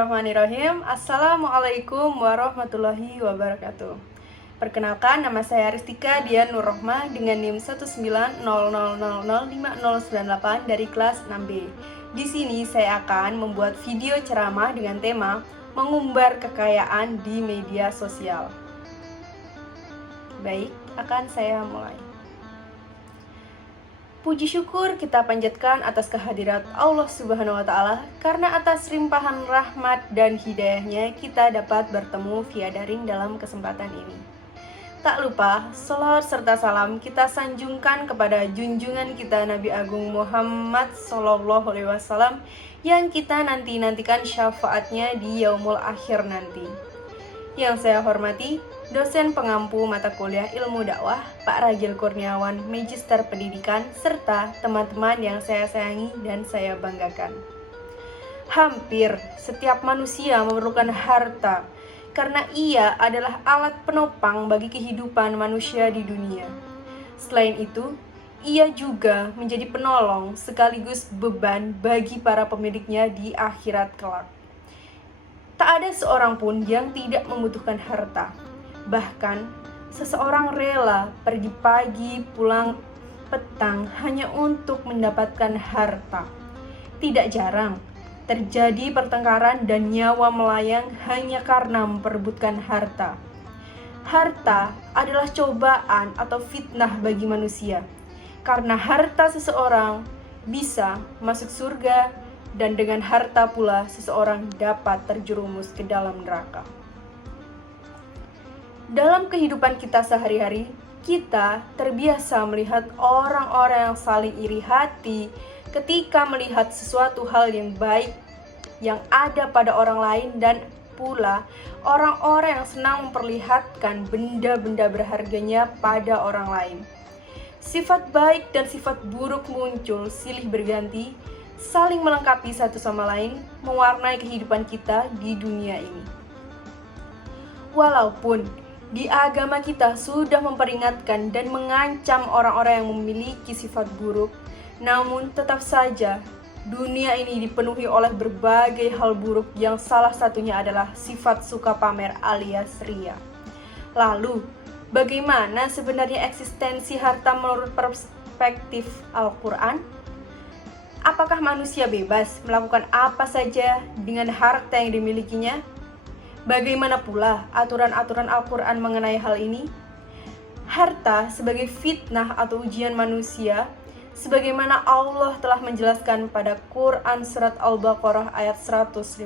Bismillahirrahmanirrahim. Assalamualaikum warahmatullahi wabarakatuh. Perkenalkan, nama saya Ristika Dian Nurrohmah dengan NIM 19000005098 dari kelas 6B. Di sini saya akan membuat video ceramah dengan tema mengumbar kekayaan di media sosial. Baik, akan saya mulai. Puji syukur kita panjatkan atas kehadirat Allah Subhanahu wa Ta'ala, karena atas limpahan rahmat dan hidayahnya kita dapat bertemu via daring dalam kesempatan ini. Tak lupa, sholawat serta salam kita sanjungkan kepada junjungan kita Nabi Agung Muhammad SAW yang kita nantikan syafaatnya di yaumul akhir nanti. Yang saya hormati, dosen pengampu mata kuliah ilmu dakwah, Pak Ragil Kurniawan, Magister Pendidikan, serta teman-teman yang saya sayangi dan saya banggakan. Hampir setiap manusia memerlukan harta, karena ia adalah alat penopang bagi kehidupan manusia di dunia. Selain itu, ia juga menjadi penolong sekaligus beban bagi para pemiliknya di akhirat kelak. Tak ada seorang pun yang tidak membutuhkan harta. Bahkan, seseorang rela pergi pagi pulang petang hanya untuk mendapatkan harta. Tidak jarang terjadi pertengkaran dan nyawa melayang hanya karena memperebutkan harta. Harta adalah cobaan atau fitnah bagi manusia, karena harta seseorang bisa masuk surga, dan dengan harta pula seseorang dapat terjerumus ke dalam neraka. Dalam kehidupan kita sehari-hari, kita terbiasa melihat orang-orang yang saling iri hati ketika melihat sesuatu hal yang baik yang ada pada orang lain, dan pula orang-orang yang senang memperlihatkan benda-benda berharganya pada orang lain. Sifat baik dan sifat buruk muncul silih berganti, saling melengkapi satu sama lain, mewarnai kehidupan kita di dunia ini. Walaupun di agama kita sudah memperingatkan dan mengancam orang-orang yang memiliki sifat buruk, namun tetap saja dunia ini dipenuhi oleh berbagai hal buruk yang salah satunya adalah sifat suka pamer alias ria. Lalu, bagaimana sebenarnya eksistensi harta menurut perspektif Al-Quran? Apakah manusia bebas melakukan apa saja dengan harta yang dimilikinya? Bagaimana pula aturan-aturan Al-Quran mengenai hal ini? Harta sebagai fitnah atau ujian manusia, sebagaimana Allah telah menjelaskan pada Quran surat Al-Baqarah ayat 155.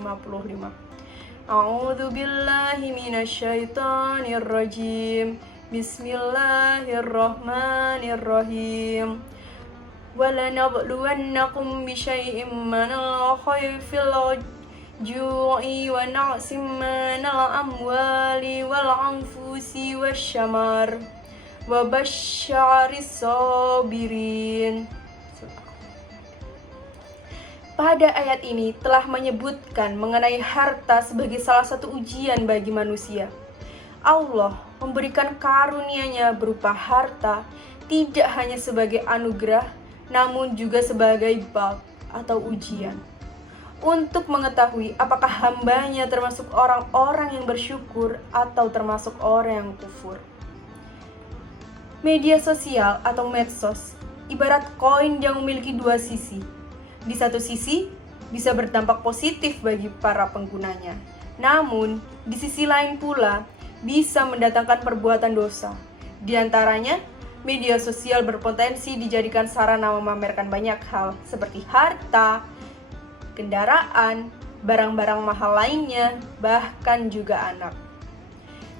A'udzu billahi minasyaitonir rajim. Bismillahirrahmanirrahim. وَلَنَبْلُوَنَّكُمْ بِشَيْءٍ مِّنَ الْخَوْفِ وَالْجُوعِ وَنَقْصٍ مِّنَ الْأَمْوَالِ وَالْأَنفُسِ وَالثَّمَرَاتِ وَبَشِّرِ الصَّابِرِينَ. Pada ayat ini telah menyebutkan mengenai harta sebagai salah satu ujian bagi manusia. Allah memberikan karunia-Nya berupa harta tidak hanya sebagai anugerah, namun juga sebagai bab atau ujian, untuk mengetahui apakah hambanya termasuk orang-orang yang bersyukur atau termasuk orang yang kufur. Media sosial atau medsos ibarat koin yang memiliki dua sisi. Di satu sisi bisa berdampak positif bagi para penggunanya, namun di sisi lain pula bisa mendatangkan perbuatan dosa. Di antaranya, media sosial berpotensi dijadikan sarana memamerkan banyak hal seperti harta, kendaraan, barang-barang mahal lainnya, bahkan juga anak.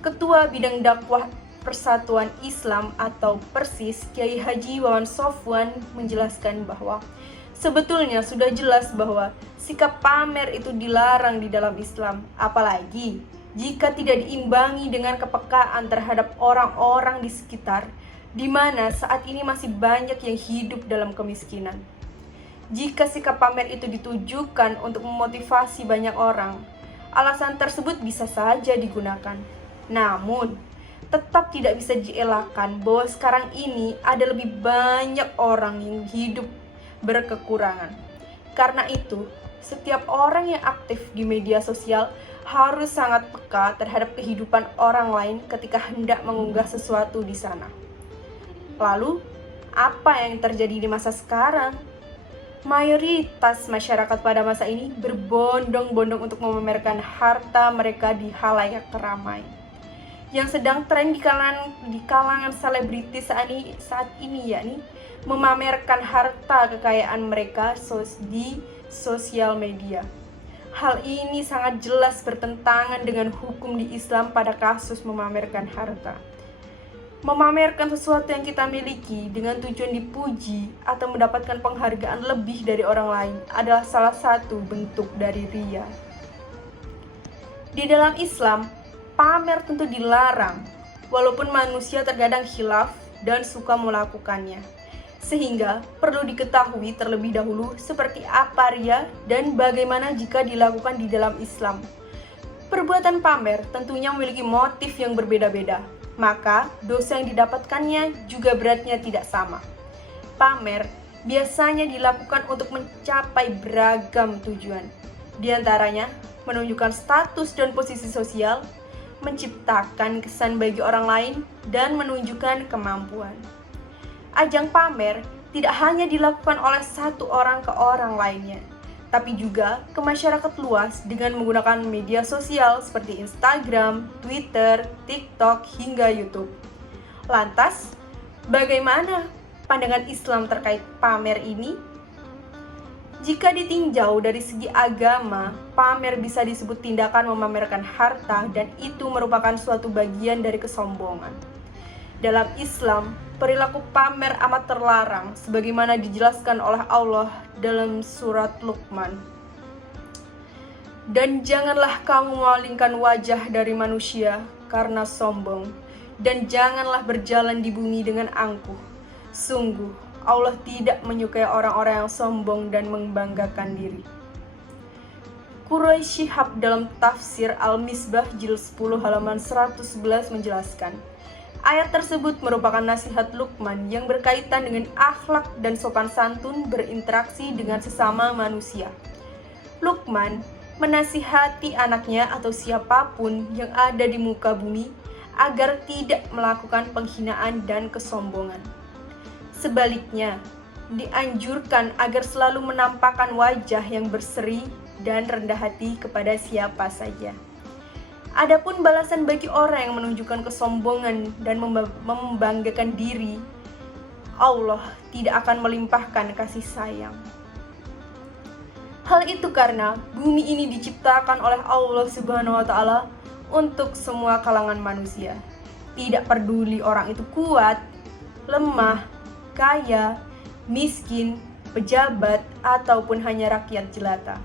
Ketua Bidang Dakwah Persatuan Islam atau Persis, Kiai Haji Wawan Sofwan menjelaskan bahwa sebetulnya sudah jelas bahwa sikap pamer itu dilarang di dalam Islam, apalagi jika tidak diimbangi dengan kepekaan terhadap orang-orang di sekitar, di mana saat ini masih banyak yang hidup dalam kemiskinan. Jika sikap pamer itu ditujukan untuk memotivasi banyak orang, alasan tersebut bisa saja digunakan. Namun, tetap tidak bisa dielakkan bahwa sekarang ini ada lebih banyak orang yang hidup berkekurangan. Karena itu, Setiap orang yang aktif di media sosial harus sangat peka terhadap kehidupan orang lain ketika hendak mengunggah sesuatu di sana. Lalu, apa yang terjadi di masa sekarang? Mayoritas masyarakat pada masa ini berbondong-bondong untuk memamerkan harta mereka di halayak ramai. Yang sedang tren di kalangan selebritis saat ini yakni memamerkan harta kekayaan mereka di sosial media. Hal ini sangat jelas bertentangan dengan hukum di Islam pada kasus memamerkan harta. Memamerkan sesuatu yang kita miliki dengan tujuan dipuji atau mendapatkan penghargaan lebih dari orang lain adalah salah satu bentuk dari riya. Di dalam Islam, pamer tentu dilarang, walaupun manusia terkadang khilaf dan suka melakukannya. Sehingga perlu diketahui terlebih dahulu seperti apa riya dan bagaimana jika dilakukan di dalam Islam. Perbuatan pamer tentunya memiliki motif yang berbeda-beda, maka dosa yang didapatkannya juga beratnya tidak sama. Pamer biasanya dilakukan untuk mencapai beragam tujuan. Di antaranya, menunjukkan status dan posisi sosial, menciptakan kesan bagi orang lain, dan menunjukkan kemampuan. Ajang pamer tidak hanya dilakukan oleh satu orang ke orang lainnya, tapi juga ke masyarakat luas dengan menggunakan media sosial seperti Instagram, Twitter, TikTok, hingga YouTube. Lantas, bagaimana pandangan Islam terkait pamer ini? Jika ditinjau dari segi agama, pamer bisa disebut tindakan memamerkan harta dan itu merupakan suatu bagian dari kesombongan. Dalam Islam, perilaku pamer amat terlarang sebagaimana dijelaskan oleh Allah dalam surat Luqman. Dan janganlah kamu memalingkan wajah dari manusia karena sombong, dan janganlah berjalan di bumi dengan angkuh. Sungguh, Allah tidak menyukai orang-orang yang sombong dan membanggakan diri. Quraisy Shihab dalam tafsir Al-Misbah jilid 10 halaman 111 menjelaskan, ayat tersebut merupakan nasihat Luqman yang berkaitan dengan akhlak dan sopan santun berinteraksi dengan sesama manusia. Luqman menasihati anaknya atau siapapun yang ada di muka bumi agar tidak melakukan penghinaan dan kesombongan. Sebaliknya, dianjurkan agar selalu menampakkan wajah yang berseri dan rendah hati kepada siapa saja. Adapun balasan bagi orang yang menunjukkan kesombongan dan membanggakan diri, Allah tidak akan melimpahkan kasih sayang. Hal itu karena bumi ini diciptakan oleh Allah Subhanahu wa Ta'ala untuk semua kalangan manusia. Tidak peduli orang itu kuat, lemah, kaya, miskin, pejabat, ataupun hanya rakyat jelata.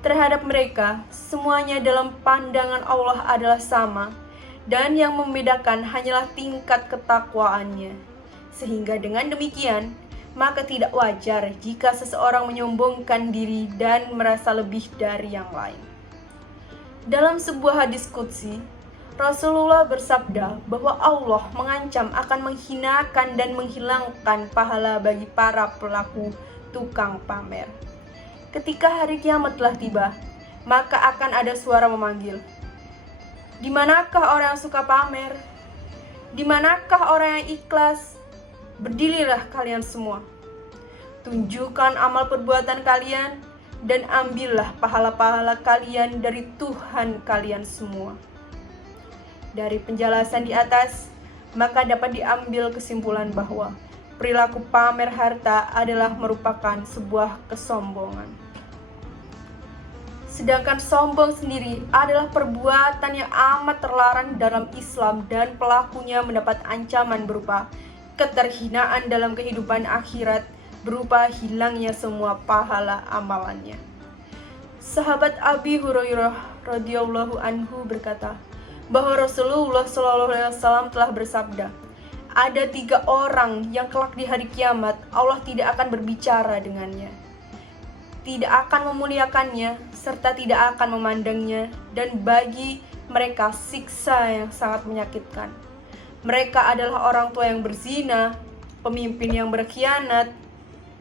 Terhadap mereka, semuanya dalam pandangan Allah adalah sama, dan yang membedakan hanyalah tingkat ketakwaannya. Sehingga dengan demikian, maka tidak wajar jika seseorang menyombongkan diri dan merasa lebih dari yang lain. Dalam sebuah hadis qudsi, Rasulullah bersabda bahwa Allah mengancam akan menghinakan dan menghilangkan pahala bagi para pelaku tukang pamer. Ketika hari kiamat telah tiba, maka akan ada suara memanggil, "Di manakah orang yang suka pamer? Di manakah orang yang ikhlas? Berdirilah kalian semua. Tunjukkan amal perbuatan kalian dan ambillah pahala-pahala kalian dari Tuhan kalian semua." Dari penjelasan di atas, maka dapat diambil kesimpulan bahwa perilaku pamer harta adalah merupakan sebuah kesombongan. Sedangkan sombong sendiri adalah perbuatan yang amat terlarang dalam Islam dan pelakunya mendapat ancaman berupa keterhinaan dalam kehidupan akhirat, berupa hilangnya semua pahala amalannya. Sahabat Abi Hurairah radhiyallahu anhu berkata bahwa Rasulullah SAW telah bersabda, ada 3 orang yang kelak di hari kiamat Allah tidak akan berbicara dengannya, tidak akan memuliakannya, serta tidak akan memandangnya, dan bagi mereka siksa yang sangat menyakitkan. Mereka adalah orang tua yang berzina, pemimpin yang berkhianat,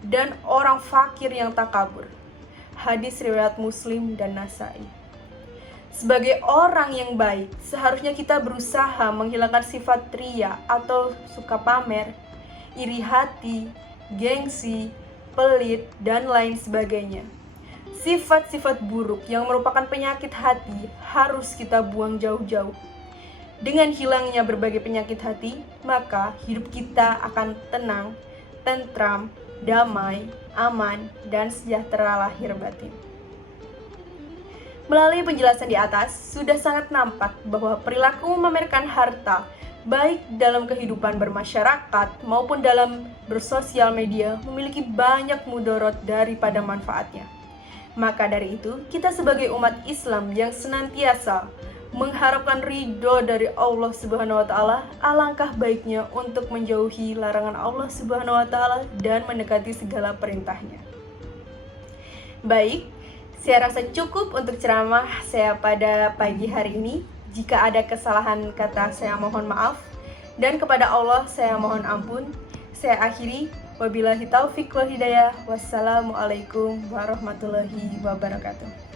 dan orang fakir yang takabur. Hadis riwayat Muslim dan Nasai. Sebagai orang yang baik, seharusnya kita berusaha menghilangkan sifat ria atau suka pamer, iri hati, gengsi, pelit, dan lain sebagainya. Sifat-sifat buruk yang merupakan penyakit hati harus kita buang jauh-jauh. Dengan hilangnya berbagai penyakit hati, maka hidup kita akan tenang, tentram, damai, aman, dan sejahtera lahir batin. Melalui penjelasan di atas, sudah sangat nampak bahwa perilaku memamerkan harta, baik dalam kehidupan bermasyarakat maupun dalam bersosial media, memiliki banyak mudarat daripada manfaatnya. Maka dari itu, kita sebagai umat Islam yang senantiasa mengharapkan ridho dari Allah Subhanahu wa Ta'ala, alangkah baiknya untuk menjauhi larangan Allah Subhanahu wa Ta'ala dan mendekati segala perintahnya. Baik, saya rasa cukup untuk ceramah saya pada pagi hari ini. Jika ada kesalahan kata, saya mohon maaf, dan kepada Allah saya mohon ampun. Saya akhiri, wabillahi taufik wal hidayah. Wassalamualaikum warahmatullahi wabarakatuh.